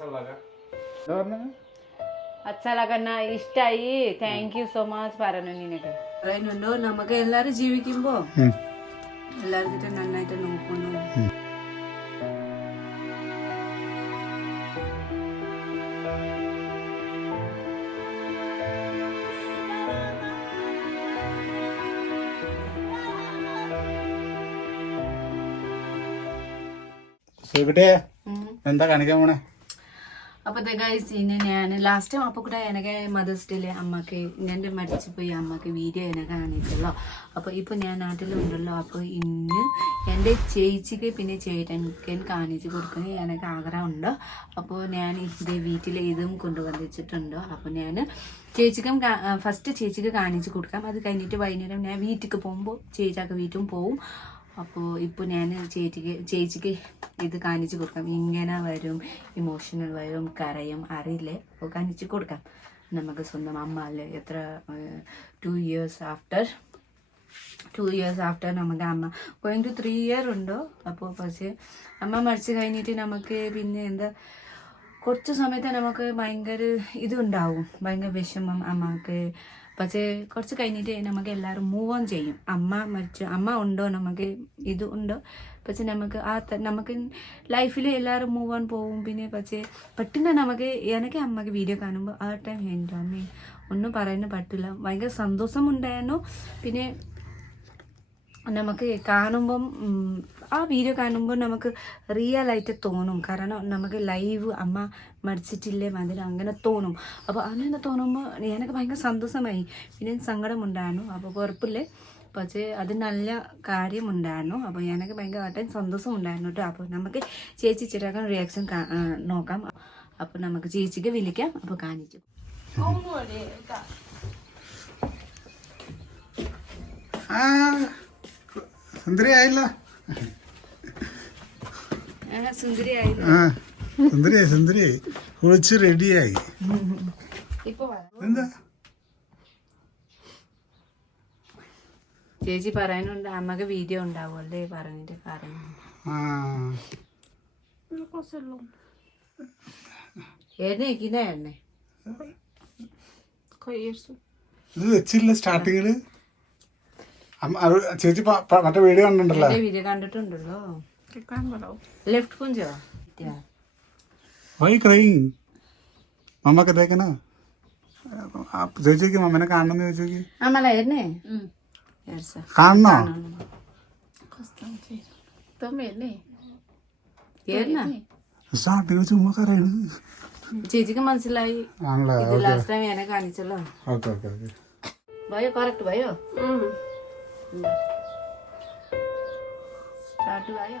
എന്താ പറഞ്ഞത്? അച്ഛലകന്ന ഇഷ്ടായി. താങ്ക് യു സോ മച്ച് പറഞ്ഞു നിനക്ക് പറയുന്നുണ്ടോ നമുക്ക് എല്ലാരും ജീവിക്കുമ്പോ? എല്ലാവർക്കിട്ട് നന്നായിട്ട് നോക്കുന്നു. ഇവിടെ എന്താ കാണിക്കാൻ പോണേ? അപ്പൊ ഗൈസ് ഇനി ഞാൻ ലാസ്റ്റ് ടൈം അപ്പോൾ കൂടെ എനിക്ക് മദേഴ്സ് ഡേയിലെ അമ്മയ്ക്ക് എന്റെ മരിച്ചു പോയി അമ്മയ്ക്ക് വീഡിയോ എന്നെ കാണിച്ചല്ലോ. അപ്പോൾ ഇപ്പോൾ ഞാൻ നാട്ടിലുണ്ടല്ലോ അപ്പോൾ ഇന്ന് എന്റെ ചേച്ചിക്ക് പിന്നെ ചേട്ടൻക്ക് കാണിച്ചു കൊടുക്കുന്ന എനിക്ക് ആഗ്രഹമുണ്ട്. അപ്പോൾ ഞാൻ ഇത് വീട്ടിൽ ഇതും കൊണ്ടുവന്നിച്ചിട്ടുണ്ട്. അപ്പോൾ ഞാൻ ചേച്ചിക്കും ഫസ്റ്റ് ചേച്ചിക്ക് കാണിച്ചു കൊടുക്കാം. അത് കഴിഞ്ഞിട്ട് വൈകുന്നേരം ഞാൻ വീട്ടിലേക്ക് പോകുമ്പോൾ ചേച്ചിയൊക്കെ വീട്ടും പോവും അപ്പോൾ ഇപ്പോൾ ഞാൻ ചേച്ചിക്ക് ചേച്ചിക്ക് ഇത് കാണിച്ചു കൊടുക്കാം. ഇങ്ങനെ വരും ഇമോഷണൽ വരും കരയും അറിയില്ലേ? അപ്പോൾ കാണിച്ചു കൊടുക്കാം. നമുക്ക് സ്വന്തം അമ്മ അല്ലേ? എത്ര two years after two years after നമുക്ക് അമ്മ. ഗോയിങ് ടു ത്രീ ഇയർ ഉണ്ടോ? അപ്പോൾ പക്ഷേ അമ്മ മരിച്ചു കഴിഞ്ഞിട്ട് നമുക്ക് പിന്നെ എന്താ കുറച്ച് സമയത്ത് നമുക്ക് ഭയങ്കര ഇതുണ്ടാവും. ഭയങ്കര വിഷമം അമ്മയ്ക്ക്. പക്ഷേ കുറച്ച് കഴിഞ്ഞിട്ട് നമുക്ക് എല്ലാവരും മൂവ് ഓൺ ചെയ്യും. അമ്മ മരിച്ചു. അമ്മ ഉണ്ടോ? നമുക്ക് ഇത് ഉണ്ടോ? പക്ഷെ നമുക്ക് ആ നമുക്ക് ലൈഫിൽ എല്ലാവരും മൂവ് ഓൺ പോവും. പിന്നെ പക്ഷേ പെട്ടെന്ന് നമുക്ക് എനിക്ക് അമ്മയ്ക്ക് വീഡിയോ കാണുമ്പോൾ ആ ടൈം എന്റെ അമ്മ? ഒന്നും പറയാനും പറ്റില്ല. ഭയങ്കര സന്തോഷം ഉണ്ടായിരുന്നു പിന്നെ നമുക്ക് കാണുമ്പം ആ വീഡിയോ കാണുമ്പോൾ നമുക്ക് റിയൽ ആയിട്ട് തോന്നും. കാരണം നമുക്ക് ലൈവ് അമ്മ മരിച്ചിട്ടില്ലേ മതിൽ അങ്ങനെ തോന്നും. അപ്പോൾ അങ്ങനെ തോന്നുമ്പോൾ ഞാനൊക്കെ ഭയങ്കര സന്തോഷമായി. പിന്നെ സങ്കടമുണ്ടായിരുന്നു. അപ്പോൾ കുഴപ്പമില്ലേ പക്ഷേ അത് നല്ല കാര്യമുണ്ടായിരുന്നു. അപ്പോൾ ഞാനൊക്കെ ഭയങ്കരമായിട്ട് സന്തോഷം ഉണ്ടായിരുന്നു കേട്ടോ. അപ്പോൾ നമുക്ക് ചേച്ചി ചിരകം റിയാക്ഷൻ നോക്കാം. അപ്പോൾ നമുക്ക് ചേച്ചിക്ക് വിളിക്കാം. അപ്പോൾ കാണിച്ചു. ആ സുന്ദരിയായില്ല? സുന്ദരിയായി. ആ സുന്ദരിയായി സുന്ദരിയായി. കുളിച്ച് റെഡിയായി. എന്താ? ചേച്ചി പറയാനുണ്ട് അമ്മയ്ക്ക് വീഡിയോ ഉണ്ടാവുമല്ലേ പറഞ്ഞിട്ട് കാരണം. ഇത് വെച്ചില്ല സ്റ്റാർട്ടിങ്ങിൽ ചേച്ചി പ- പ- മറ്റേ വീഡിയോ കണ്ടിട്ടുണ്ടല്ലോ വീഡിയോ കണ്ടിട്ടുണ്ടല്ലോ ലെഫ്റ്റ് കുഞ്ചോ വൈ ക്രൈങ് മമ്മക്ക് തേക്കന ചേച്ചിക്ക് മമ്മനെ കാണണമെന്ന് ചോദിച്ചു ആമല എണ്ണേ കാണണോ എണ്ണ സ്റ്റാർട്ടിങ് ചുമ്മാ കരയണ് ചേച്ചിക്ക് മനസ്സിലായി ആണല്ലേ ഇത് ലാസ്റ്റ് ടൈം എന്നെ കാണിച്ചല്ലോ okay okay okay ഭയോ correct ഭയോ Hmm. Satu ayo.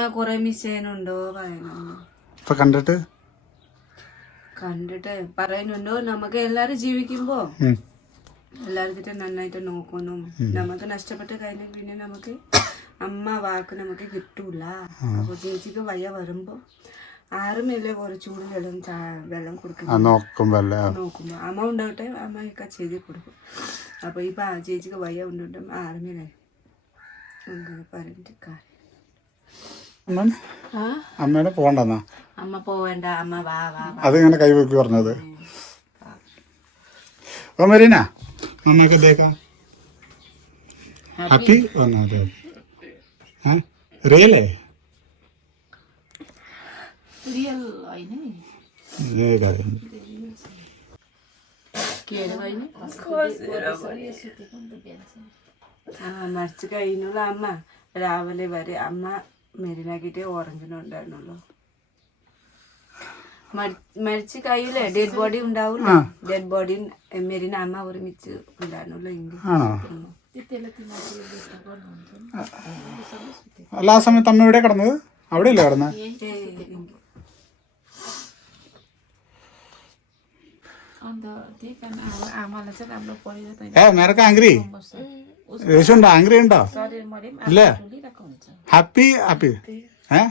അമ്മ കുറെ മിസ് ചെയ്യാനുണ്ടോ പറയണം? ഇപ്പൊ കണ്ടിട്ട്? കണ്ടിട്ട്. പറയുന്നുണ്ടോ നമുക്ക് എല്ലാരും ജീവിക്കുമ്പോ ഉം. എല്ലാവർക്കും നന്നായിട്ട് നോക്കണം. നമുക്ക് നഷ്ടപ്പെട്ട് കഴിഞ്ഞാൽ പിന്നെ നമുക്ക് അമ്മ വാക്ക് നമുക്ക് കിട്ടൂല. അപ്പൊ ചേച്ചിക്ക് വയ്യ വരുമ്പോ ആറുമില്ലേ ചൂട് വെള്ളം വെള്ളം കൊടുക്കും. നോക്കുമ്പോ അമ്മ ഉണ്ടാവട്ടെ അമ്മയൊക്കെ ചെയ്ത് കൊടുക്കും. അപ്പൊ ഇപ്പൊ ചേച്ചിക്ക് വയ്യ ഉണ്ടും ആറുമില്ലേ അങ്ങനെ പറഞ്ഞിട്ട് കാര്യം അമ്മയോട് പോകണ്ടെന്നാ? അമ്മ പോവേണ്ട അമ്മ വാ വാ അതിങ്ങനെ കൈവെക്കി പറഞ്ഞത്. ഓ മരീന. അമ്മയൊക്കെ ഇതേക്കാം ഹാപ്പി വന്നത് റിയലേ? മറിച്ച് കഴിഞ്ഞുള്ള അമ്മ. രാവിലെ വരെ അമ്മ മെരിനാക്കിട്ട് ഉണ്ടായിരുന്നുള്ളൂ. മരിച്ചു കയ്യിലെ ഡെഡ് ബോഡി ഉണ്ടാവും ഡെഡ് ബോഡി മെരിന അമ്മ ഒരുമിച്ച് ഉണ്ടായിരുന്നല്ലോ അല്ല ആ സമയത്ത് അമ്മ ഇവിടെ കിടന്നത്? അവിടെയല്ലേ കിടന്നത്? ഏ മേരക്ക ആംഗ്രി ദേഷ്യം ഉണ്ടോ ആംഗ്രി ഉണ്ടോ ഇല്ല ഹാപ്പി ഹാപ്പി ഏ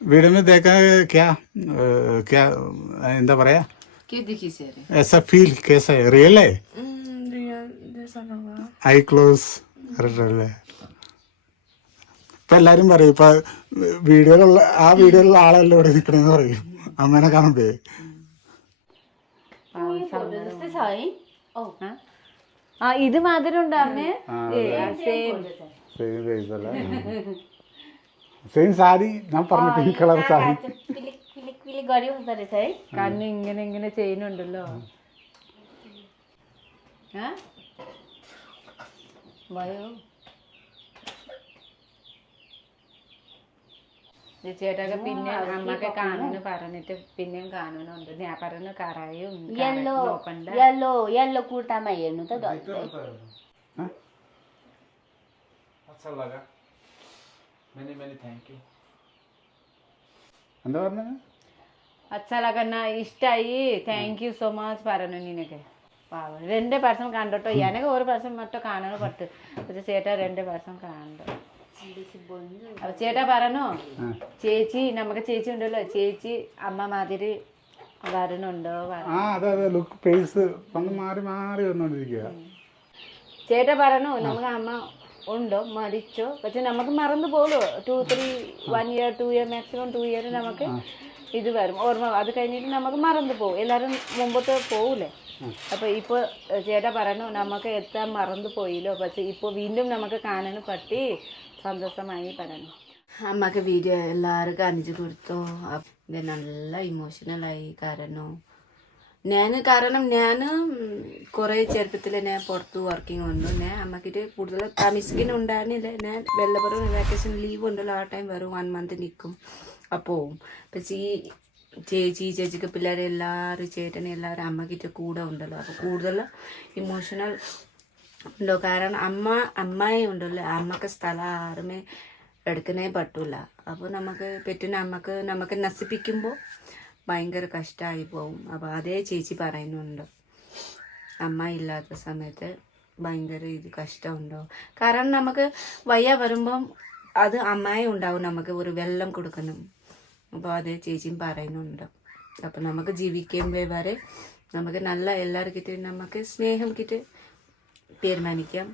വീട് में देखा क्या अ, क्या എന്താ പറയാ के देखी सर ऐसा फील कैसा है रियल है ഐ ക്ലോസ് റിയൽ ഇപ്പൊ എല്ലാരും പറയും ഇപ്പൊ വീഡിയോയിലുള്ള ആ വീഡിയോയിലുള്ള ആളെല്ലാം ഇവിടെ നിക്കണെന്ന് പറയും അമ്മേനെ കാണുമ്പേ ആ ഇത് മാതിരി ഉണ്ടാമേ പറഞ്ഞ കളർ സാരി. ഇങ്ങനെ ഇങ്ങനെ ചെയ്യുന്നുണ്ടല്ലോ. ഭയോ? भयो ഇത് ചേട്ടൊക്കെ പിന്നെ അമ്മക്ക് കാണുന്നു പറഞ്ഞിട്ട് പിന്നെയും കാണുന്നുണ്ട് ഞാൻ പറഞ്ഞു കറായും यल्लो നോക്കണ്ട यल्लो यल्लो कुर्तामा हेर्नु त डल्लै എന്താ പറഞ്ഞത് അച്ഛലകന്ന ഇഷ്ടായി താങ്ക് യു സോ മച്ച് പറഞ്ഞു നിനക്ക് പാവം രണ്ട് പേഴ്സൺ കണ്ടോട്ടോ എനക്ക് ഒരു പേഴ്സൺ മറ്റോ കാണാൻ പറ്റു പക്ഷെ ചേട്ടാ രണ്ട് പേഴ്സൺ കാണണ്ടോ അപ്പൊ ചേട്ടാ പറഞ്ഞു? ചേച്ചി നമുക്ക് ചേച്ചി ഉണ്ടല്ലോ. ചേച്ചി അമ്മ മാതിരി വരണുണ്ടോ പറ- ആ അതെ അതെ. ലുക്ക് ഫേസ് പണ്ട് മാറി മാറി വന്നോണ്ടിരിക്കുക ചേട്ടാ പറഞ്ഞു? നമുക്ക് അമ്മ ഉണ്ടോ? മരിച്ചോ? പക്ഷെ നമുക്ക് മറന്നു പോലോ two three one year two year maximum two year നമുക്ക് ഇത് വരും. ഓർമ്മ അത് കഴിഞ്ഞിട്ട് നമുക്ക് മറന്നു പോകും. എല്ലാവരും മുമ്പത്തെ പോകൂലേ അപ്പൊ ഇപ്പൊ ചേട്ടാ പറഞ്ഞു? നമുക്ക് എത്താൻ മറന്നു പോയില്ലോ. പക്ഷെ ഇപ്പൊ വീണ്ടും നമുക്ക് കാണാൻ പറ്റി. സന്തോഷമായി പറഞ്ഞു അമ്മയ്ക്ക് വീഡിയോ എല്ലാവരും കാണിച്ചു കൊടുത്തു. ഇത് നല്ല ഇമോഷണലായി കാരണം ഞാൻ കാരണം ഞാൻ കുറേ ചെറുപ്പത്തിൽ ഞാൻ പുറത്ത് വർക്കിംഗ് ഉണ്ട്. ഞാൻ അമ്മക്കിട്ട് കൂടുതൽ താമസിക്കുന്ന ഉണ്ടായിരുന്നില്ല. ഞാൻ വെള്ളപ്പുറം വെക്കേഷൻ ലീവ് ഉണ്ടല്ലോ ആ ടൈം വരും വൺ മന്ത് നിൽക്കും അപ്പോൾ പക്ഷേ ഈ ചേച്ചി ചേച്ചിക്ക് പിള്ളേരെ എല്ലാവരും ചേട്ടനെ എല്ലാവരും അമ്മക്കിട്ട് കൂടെ ഉണ്ടല്ലോ. അപ്പോൾ കൂടുതൽ ഇമോഷണൽ ഉണ്ടോ? കാരണം അമ്മ അമ്മായി ഉണ്ടല്ലോ. അമ്മയ്ക്ക് സ്ഥലം ആരുമേ എടുക്കുന്നേ പറ്റൂല. അപ്പോൾ നമുക്ക് പെറ്റിന് അമ്മയ്ക്ക് നമുക്ക് നശിപ്പിക്കുമ്പോൾ ഭയങ്കര കഷ്ടമായി പോവും. അപ്പോൾ അതേ ചേച്ചി പറയുന്നുണ്ട്. അമ്മ ഇല്ലാത്ത സമയത്ത് ഭയങ്കര ഇത് കഷ്ടമുണ്ടോ? കാരണം നമുക്ക് വയ്യ വരുമ്പം അത് അമ്മായി ഉണ്ടാവും. നമുക്ക് ഒരു വെള്ളം കൊടുക്കണം. അപ്പോൾ അതേ ചേച്ചിയും പറയുന്നുണ്ട്. അപ്പം നമുക്ക് ജീവിക്കുമ്പോൾ വരെ നമുക്ക് നല്ല എല്ലാവർക്കിട്ട് നമുക്ക് സ്നേഹം കിട്ട്. തീരുമാനിക്കാം.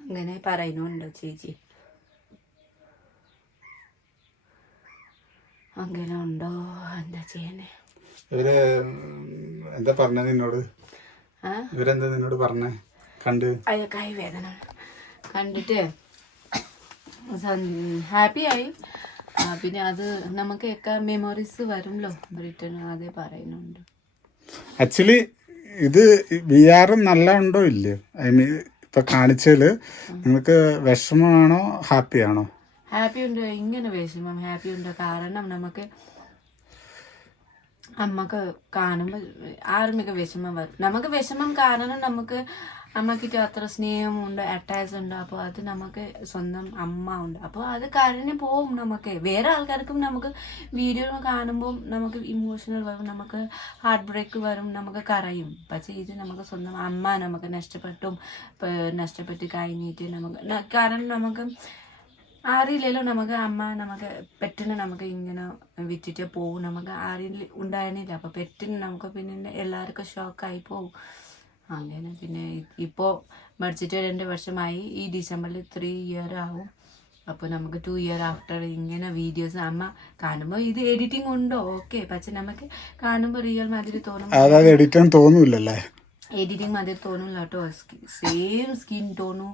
അങ്ങനെ പറയുന്നുണ്ടോ ചേച്ചി. അങ്ങനെ ഉണ്ടോ എന്താ ചെയ്യണേ ഇവർ എന്താ പറഞ്ഞത് നിന്നോട്? ഇവരെന്താ നിന്നോട് പറഞ്ഞേ? കണ്ട്. അയ്യോ കൈ വേദന. കണ്ടിട്ട് ഹാപ്പി ആയി. പിന്നെ അത് നമുക്കൊക്കെ മെമ്മറീസ് വരുമല്ലോ. ബ്രിട്ടൻ അതേ പറയുന്നുണ്ട്. ആക്ച്വലി ഇത് വി ആർ നല്ല ഉണ്ടോ ഇല്ലയോ ഐ മീൻ ഇപ്പൊ കാണിച്ചതിൽ നിങ്ങൾക്ക് വിഷമമാണോ? ഹാപ്പി ആണോ ഹാപ്പി ഉണ്ട് ഇങ്ങനെ വിഷമം ഹാപ്പി ഉണ്ട് കാരണം നമുക്ക് അമ്മയ്ക്ക് കാണുമ്പോൾ ആർമിക വിഷമം വരും നമുക്ക് വിഷമം കാരണം നമുക്ക് അമ്മക്കിട്ട് അത്ര സ്നേഹമുണ്ട് അറ്റാച്ച് ഉണ്ട്. അപ്പോൾ അത് നമുക്ക് സ്വന്തം അമ്മ ഉണ്ട്. അപ്പോൾ അത് കരഞ്ഞ് പോവും നമുക്ക്. വേറെ ആൾക്കാർക്കും നമുക്ക് വീഡിയോ കാണുമ്പോൾ നമുക്ക് ഇമോഷണൽ വരും നമുക്ക് ഹാർട്ട് ബ്രേക്ക് വരും നമുക്ക് കരയും. പക്ഷേ ഇത് നമുക്ക് സ്വന്തം അമ്മ നമുക്ക് നഷ്ടപ്പെട്ടും നഷ്ടപ്പെട്ട് കഴിഞ്ഞിട്ട് നമുക്ക് കാരണം നമുക്ക് അറിയില്ലല്ലോ നമുക്ക് അമ്മ നമുക്ക് പെട്ടെന്ന് നമുക്ക് ഇങ്ങനെ വിറ്റിട്ട് പോകും നമുക്ക് ആരും ഉണ്ടായിരുന്നില്ല. അപ്പോൾ പെറ്റിന് നമുക്ക് പിന്നെ എല്ലാവർക്കും ഷോക്കായി പോവും. അങ്ങനെ പിന്നെ ഇപ്പോൾ മരിച്ചിട്ട് രണ്ട് വർഷമായി. ഈ ഡിസംബറിൽ ത്രീ ഇയർ ആവും. അപ്പോൾ നമുക്ക് ടു ഇയർ ആഫ്റ്റർ ഇങ്ങനെ വീഡിയോസ് അമ്മ കാണുമ്പോൾ ഇത് എഡിറ്റിംഗ് ഉണ്ടോ? ഓക്കെ പക്ഷെ നമുക്ക് കാണുമ്പോൾ റിയൽ മാതിരി തോന്നും. അതായത് എഡിറ്റ് തോന്നൂലല്ലേ എഡിറ്റിംഗ് മാതിരി തോന്നില്ല കേട്ടോ. സെയിം സ്കിൻ ടോണു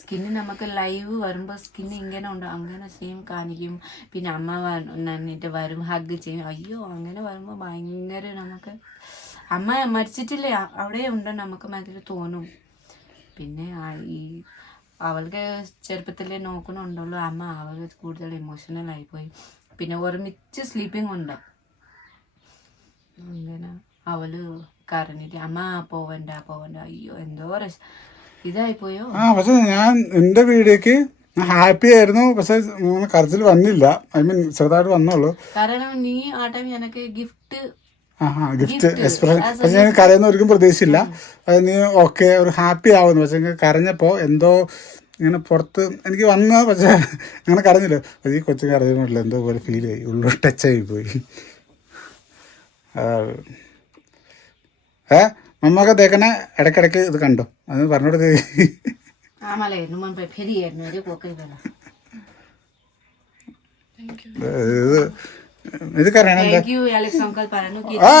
സ്കിന്ന് നമുക്ക് ലൈവ് വരുമ്പോൾ സ്കിൻ ഇങ്ങനെ ഉണ്ടോ. അങ്ങനെ സെയിം കാണിക്കും. പിന്നെ അമ്മ നന്നിട്ട് വരും ഹഗ് ചെയ്യും. അയ്യോ അങ്ങനെ വരുമ്പോൾ ഭയങ്കര നമുക്ക് അമ്മ മരിച്ചിട്ടില്ലേ? അവിടെ ഉണ്ട് നമുക്ക് മതി തോന്നും. പിന്നെ ഈ അവൾക്ക് ചെറുപ്പത്തിലേ നോക്കണുണ്ടല്ലോ. അമ്മ അവൾ കൂടുതൽ ഇമോഷണൽ ആയിപ്പോയി. പിന്നെ ഒരുമിച്ച് സ്ലീപ്പിംഗ് ഉണ്ട്. അങ്ങനെ അവൾ കരഞ്ഞിട്ട് അമ്മ പോവണ്ട പോവണ്ട. അയ്യോ എന്തോ ഇതായിപ്പോയോ? ആ പക്ഷെ ഞാൻ എന്റെ വീടേക്ക് ഹാപ്പി ആയിരുന്നു. പക്ഷെ കരച്ചിൽ വന്നില്ല. ഐ മീൻ ചെറുതായിട്ട് വന്നോളൂ കാരണം നീ ആ ടൈം എനിക്ക് ഗിഫ്റ്റ് ഗിഫ്റ്റ് എക്സ്പ്രഷൻ പക്ഷെ ഞാൻ കരയുന്ന ഒരിക്കലും പ്രതീക്ഷിച്ചില്ല. അത് നീ ഓക്കെ ഒരു ഹാപ്പി ആവുന്നു പക്ഷെ കരഞ്ഞപ്പോ കരഞ്ഞപ്പോൾ എന്തോ ഇങ്ങനെ പുറത്ത് എനിക്ക് വന്ന പക്ഷെ അങ്ങനെ കരഞ്ഞില്ല. പക്ഷേ ഈ കൊച്ചു കരഞ്ഞില്ല എന്തോ പോലെ ഫീൽ ആയി ഉള്ളു ആയി പോയി. ഏ മമ്മൊക്കെ തേക്കണേ ഇടയ്ക്കിടയ്ക്ക് ഇത് കണ്ടോ? അത് പോക്കൈ വേല ഇത് ഇത് കരയണം എന്താ താങ്ക് യു അലക്സ് അങ്കിൾ പറഞ്ഞു ആ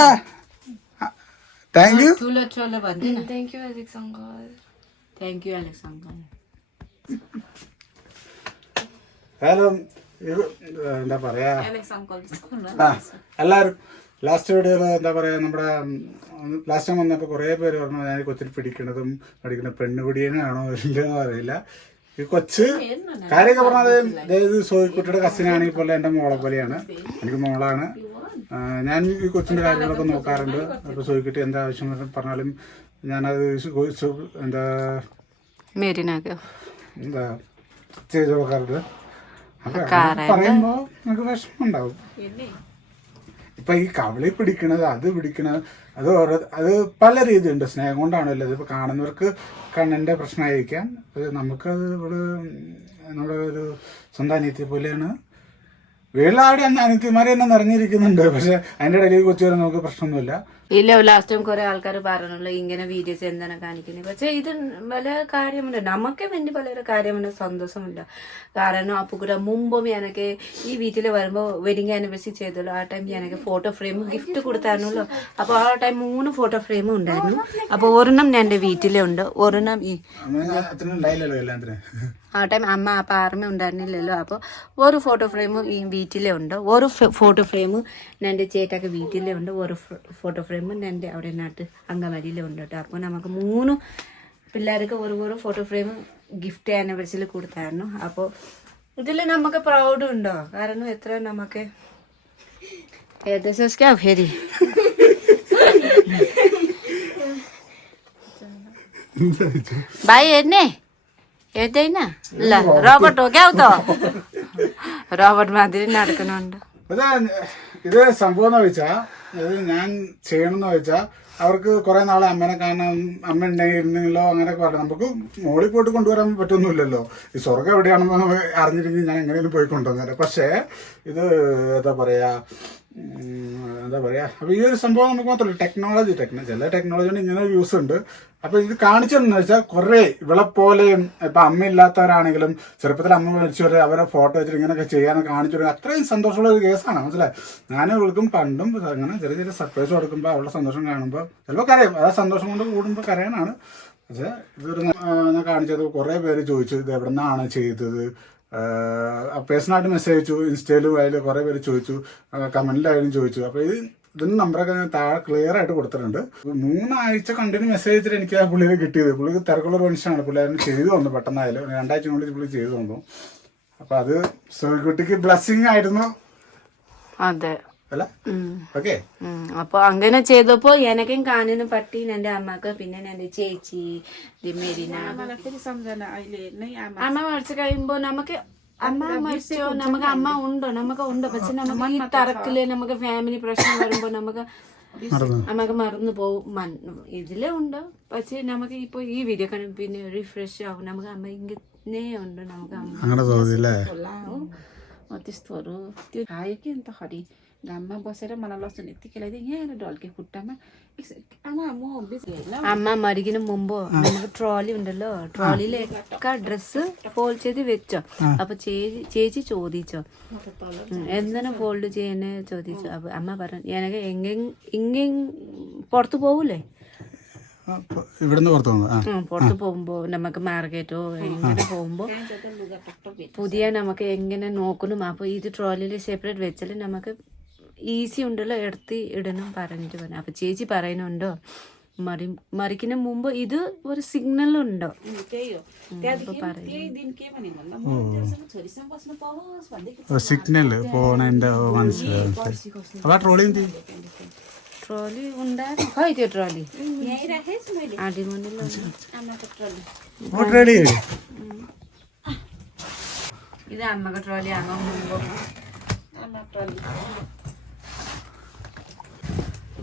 thank you ചൂല Chola ಬಂದಿನ Thank you, Alex Uncle. Thank you Alex uncle hello ഇത് എന്താ പറയാ അലക്സ് അങ്കിൾ ആ എല്ലാവരും ലാസ്റ്റ് വീഡിയോയിൽ എന്താ പറയാ നമ്മുടെ ലാസ്റ്റ് ടൈം വന്നപ്പോൾ കുറേ പേര് പറഞ്ഞു ഞാൻ ഈ കൊച്ചിൽ പിടിക്കണതും പഠിക്കുന്ന പെണ്ണുപിടിയനാണോ ഇല്ലെന്ന് അറിയില്ല ഈ കൊച്ച് കാര്യമൊക്കെ പറഞ്ഞത് അതായത് സോയിക്കുട്ടിയുടെ കസിനാണെങ്കിൽ പോലെ എന്റെ മോളെ പോലെയാണ്. എനിക്ക് മോളാണ്. ഞാൻ ഈ കൊച്ചിന്റെ കാര്യങ്ങളൊക്കെ നോക്കാറുണ്ട്. അപ്പോൾ സോയിക്കുട്ടി എന്താ ആവശ്യം പറഞ്ഞാലും ഞാനത് എന്താ മേരിനാക്ക്. എന്താ ചെയ്ത് നോക്കാറുണ്ട്. പറയുമ്പോൾ പറയുമ്പോ നമുക്ക് വിഷമം ഉണ്ടാവും. ഇപ്പൊ ഈ കവളി പിടിക്കണത് അത് പിടിക്കണത് അത് ഓരോ അത് പല രീതിയുണ്ട്. സ്നേഹം കൊണ്ടാണല്ലോ ഇതിപ്പോ കാണുന്നവർക്ക് കണ്ണിന്റെ പ്രശ്നമായിരിക്കാം. അത് നമുക്കത് ഇവിടെ നമ്മുടെ ഒരു സ്വന്തം അനിയത്തിയെ പോലെയാണ്. വീട്ടിലാവിടെ അനിയത്തിമാരെ തന്നെ നിറഞ്ഞിരിക്കുന്നുണ്ട്. പക്ഷെ അതിന്റെ ഇടയിൽ കൊച്ചു വരെ നമുക്ക് പ്രശ്നമൊന്നുമില്ല. ഇല്ല ലാസ്റ്റ് ടൈം കുറെ ആൾക്കാർ പറഞ്ഞുള്ള ഇങ്ങനെ വീഡിയോസ് എന്താണ് കാണിക്കുന്നത് പക്ഷെ ഇത് പല കാര്യമുണ്ട്. നമുക്ക് വേണ്ടി വളരെ കാര്യമുണ്ട് സന്തോഷമുണ്ട് കാരണം അപ്പൊ കൂടെ മുമ്പും എനിക്ക് ഈ വീട്ടിൽ വരുമ്പോൾ വെഡിങ് ആനിവേഴ്സറി ചെയ്തല്ലോ. ആ ടൈം എനിക്ക് ഫോട്ടോ ഫ്രെയിം ഗിഫ്റ്റ് കൊടുത്തായിരുന്നല്ലോ അപ്പോൾ ആ ടൈം മൂന്ന് ഫോട്ടോ ഫ്രെയിമും ഉണ്ടായിരുന്നു. അപ്പോൾ ഒരെണ്ണം ഞാൻ എന്റെ വീട്ടിലുണ്ട്. ഒരെണ്ണം ഈ ആ ടൈം അമ്മ അപ്പം ആർമ ഉണ്ടായിരുന്നില്ലല്ലോ. അപ്പോൾ ഒരു ഫോട്ടോ ഫ്രെയിമും ഈ വീട്ടിലേ ഉണ്ട് ഒരു ഫോട്ടോ ഫ്രെയിം എന്റെ ചേട്ടൊക്കെ വീട്ടിലേ ഉണ്ട് ഒരു ഫോട്ടോ ഫ്രെയിം എൻ്റെ അവിടെ നാട്ട് അങ്കമാലിയിലേ ഉണ്ട് കേട്ടോ അപ്പോൾ നമുക്ക് മൂന്ന് പിള്ളേർക്ക് ഒരു ഒരു ഫോട്ടോ ഫ്രെയിം ഗിഫ്റ്റ് ആനിവേഴ്സറിയിൽ കൊടുത്തായിരുന്നു അപ്പോൾ ഇതിൽ നമുക്ക് പ്രൗഡ് ഉണ്ടോ കാരണം എത്ര നമുക്ക് ഏകദേശം സ്കാ ഫെരി भाइ हेर्ने हेर्दैन ल रबर्ट हो क्या हौ त റോബർട്ട് മാതിരി നടക്കുന്നുണ്ട് അതാ ഇത് സംഭവം എന്ന് വെച്ചാ ഇത് ഞാൻ ചെയ്യണമെന്ന് വെച്ചാൽ അവർക്ക് കുറെ നാളെ അമ്മനെ കാണാൻ അമ്മ ഉണ്ടായിരുന്നെങ്കിലോ അങ്ങനെയൊക്കെ പറയാം നമുക്ക് മോളിൽ പോയിട്ട് കൊണ്ടുവരാൻ പറ്റൊന്നുമില്ലല്ലോ. ഈ സ്വർഗം എവിടെയാണെന്ന് അറിഞ്ഞിരുന്നെങ്കിൽ ഞാൻ എങ്ങനെയും പോയി കൊണ്ടുവന്നേരം. പക്ഷേ ഇത് എന്താ പറയാ ഉം, എന്താ പറയാ? അപ്പൊ ഈ ഒരു സംഭവം നമുക്ക് മാത്രമല്ല ടെക്നോളജി ടെക്നോ ചില ടെക്നോളജി കൊണ്ട് ഇങ്ങനെ യൂസ് ഉണ്ട്. അപ്പൊ ഇത് കാണിച്ചതെന്ന് വെച്ചാൽ കുറെ ഇവളെപ്പോലെയും ഇപ്പൊ അമ്മ ഇല്ലാത്തവരാണെങ്കിലും ചെറുപ്പത്തിൽ അമ്മ മരിച്ചവരെ അവരെ ഫോട്ടോ വെച്ചിട്ട് ഇങ്ങനെയൊക്കെ ചെയ്യാനൊക്കെ കാണിച്ചു കൊടുക്കുക അത്രയും സന്തോഷമുള്ള ഒരു കേസാണ് മനസ്സിലായി? ഞാൻ ഇവൾക്കും പണ്ടും അങ്ങനെ ചെറിയ ചെറിയ സർപ്രൈസ് കൊടുക്കുമ്പോൾ അവളുടെ സന്തോഷം കാണുമ്പോൾ ചിലപ്പോൾ കരയും. ആ സന്തോഷം കൊണ്ട് കൂടുമ്പോൾ കരയാനാണ് പക്ഷേ ഇതൊരു ഞാൻ കാണിച്ചത് കുറേ പേര് ചോദിച്ചു ഇത് എവിടെ നിന്നാണ് ചെയ്തത്? പേഴ്സണലായിട്ട് മെസ്സേജ് അയച്ചു ഇൻസ്റ്റയിലും അതിൽ കുറേ പേര് ചോദിച്ചു കമന്റിലായാലും ചോദിച്ചു. അപ്പോൾ ഇത് ഇതിന് നമ്പറൊക്കെ ഞാൻ താഴെ ക്ലിയർ ആയിട്ട് കൊടുത്തിട്ടുണ്ട്. മൂന്നാഴ്ച കണ്ടിന്യൂ മെസ്സേജ് അയച്ചിട്ട് എനിക്ക് ആ പുള്ളിയെ കിട്ടിയത്. പുള്ളിക്ക് തിരക്കുള്ള മനുഷ്യനാണ്. പുള്ളി അതിന് ചെയ്തു തന്നു പെട്ടെന്നായാലും രണ്ടാഴ്ച കൊണ്ട് പുള്ളി ചെയ്തു തന്നു. അപ്പം അത് സോയിക്കുട്ടിക്ക് ബ്ലസ്സിംഗ് ആയിരുന്നു. അതെ. അല്ല ഓക്കെ ഉം. അപ്പൊ അങ്ങനെ ചെയ്തപ്പോ എനക്കും കാണിന് പറ്റി എന്റെ അമ്മക്ക് പിന്നെ എന്റെ ചേച്ചി ദി മെരീന അമ്മ മരിച്ചു കഴിയുമ്പോ നമുക്ക് അമ്മ മരിച്ചോ നമുക്ക് അമ്മ ഉണ്ടോ നമുക്ക് ഉണ്ട് പക്ഷെ നമുക്ക് ഈ തറക്കില് നമുക്ക് ഫാമിലി പ്രശ്നം വരുമ്പോ നമുക്ക് നമുക്ക് മറന്നു പോകും മൻ- ഇതില് ഉണ്ട് പക്ഷെ നമുക്ക് ഇപ്പൊ ഈ വീഡിയോ കാണും പിന്നെ റിഫ്രഷ് ആവും നമുക്ക് അമ്മ ഇങ്ങനെ ഉണ്ട് നമുക്ക് അമ്മ അങ്ങനെ തോന്നിയില്ലേ होला हो अँ, त्यस्तोहरू त्यो खायो कि अन्त खरि അമ്മ മരിക്കിന് മുമ്പ് നമുക്ക് ട്രോളി ഉണ്ടല്ലോ ട്രോളിയിലൊക്കെ ഡ്രസ്സ് ഫോൾഡ് ചെയ്ത് വെച്ചോ. അപ്പൊ ചേച്ചി ചോദിച്ചോ. എന്തിനും ഫോൾഡ് ചെയ്യുന്നേ ചോദിച്ചു. അപ്പൊ അമ്മ പറഞ്ഞു എനിക്ക് എങ്ങെ ഇങ്ങെ പുറത്തു പോവൂലേ? പുറത്തു പോകുമ്പോ നമുക്ക് മാർക്കറ്റോ എങ്ങനെ പോകുമ്പോ പുതിയ നമുക്ക് എങ്ങനെ നോക്കണം അപ്പൊ ഇത് ട്രോളിയിൽ സെപ്പറേറ്റ് വെച്ചാൽ നമുക്ക് ഈസി ഉണ്ടല്ലോ എടുത്ത് ഇടണം പറഞ്ഞിട്ട് പറഞ്ഞു. അപ്പൊ ചേച്ചി പറയുന്നുണ്ടോ? മറി മറിക്കുന്ന മുമ്പ് ഇത് ഒരു സിഗ്നൽ ഉണ്ടോ? സിഗ്നൽ ട്രോളി ട്രോളി ട്രോളി ഇത് അമ്മയ്ക്ക് ട്രോളി ആണോ മുമ്പ്. അമ്മ ട്രോളി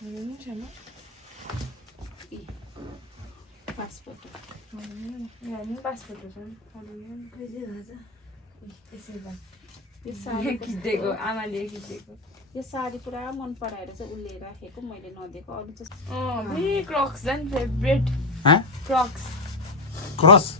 Wymienicie, पासपोर्ट यो आमाले खिचेको यो साडी पुरा मन पराएर चाहिँ उसले राखेको मैले नदिएको अरू क्रक्स झन् फेभरेट क्रक्स क्रस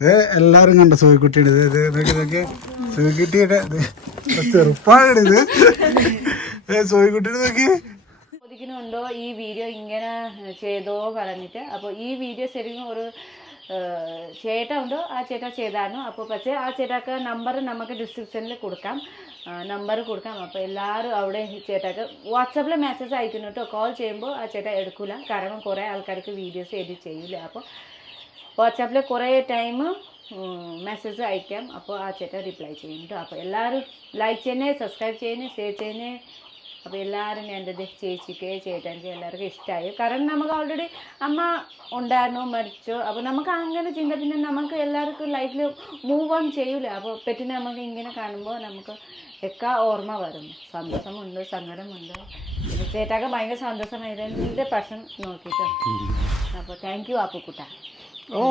ഇത് എല്ലാവരും കണ്ട സോയിക്കുട്ടിയുടെ ഇത് ഇത് ഇതൊക്കെ ഇതൊക്കെ സോയിക്കുട്ടിയുടെ ചെറുപ്പാണ് ഇത്. സോയിക്കുട്ടിയുടെ നോക്കി. ചോദിക്കുന്നുണ്ടോ ഈ വീഡിയോ ഇങ്ങനെ ചെയ്തോ പറഞ്ഞിട്ട്? അപ്പോൾ ഈ വീഡിയോ ശരിക്കും ഒരു ചേട്ട ഉണ്ടോ ആ ചേട്ട ചെയ്തായിരുന്നു. അപ്പോൾ പക്ഷേ ആ ചേട്ടാക്ക് നമ്പർ നമുക്ക് ഡിസ്ക്രിപ്ഷനിൽ കൊടുക്കാം. നമ്പർ കൊടുക്കാം. അപ്പോൾ എല്ലാവരും അവിടെ ചേട്ടാക്ക് വാട്സപ്പിൽ മെസ്സേജ് അയക്കുന്നു കേട്ടോ. കോൾ ചെയ്യുമ്പോൾ ആ ചേട്ട എടുക്കില്ല കാരണം കുറേ ആൾക്കാർക്ക് വീഡിയോസ് എഡിറ്റ് ചെയ്യില്ല അപ്പോൾ വാട്സാപ്പിൽ കുറേ ടൈം മെസ്സേജ് അയക്കാം. അപ്പോൾ ആ ചേട്ടൻ റിപ്ലൈ ചെയ്യും കേട്ടോ അപ്പോൾ എല്ലാവരും ലൈക്ക് ചെയ്യുന്നേ സബ്സ്ക്രൈബ് ചെയ്യുന്നേ ഷെയർ ചെയ്യുന്നേ അപ്പോൾ എല്ലാവരും എന്റെ ചേച്ചിക്ക് ചേട്ടനിക്ക് എല്ലാവർക്കും ഇഷ്ടമായി കാരണം നമുക്ക് ഓൾറെഡി അമ്മ ഉണ്ടായിരുന്നു മരിച്ചു. അപ്പോൾ നമുക്ക് അങ്ങനെ ചിന്ത പിന്നെ നമുക്ക് എല്ലാവർക്കും ലൈഫിൽ മൂവ് ഓൺ ചെയ്യൂല. അപ്പോൾ പെറ്റിനെ നമുക്ക് ഇങ്ങനെ കാണുമ്പോൾ നമുക്ക് ഒക്കെ ഓർമ്മ വരും. സന്തോഷമുണ്ട് സങ്കടമുണ്ട്. ചേട്ടാക്ക് ഭയങ്കര സന്തോഷമായിരുന്നു എന്റെ പ്രശ്നം നോക്കിയിട്ട് അപ്പോൾ താങ്ക് യു അപ്പുക്കുട്ട. ഓ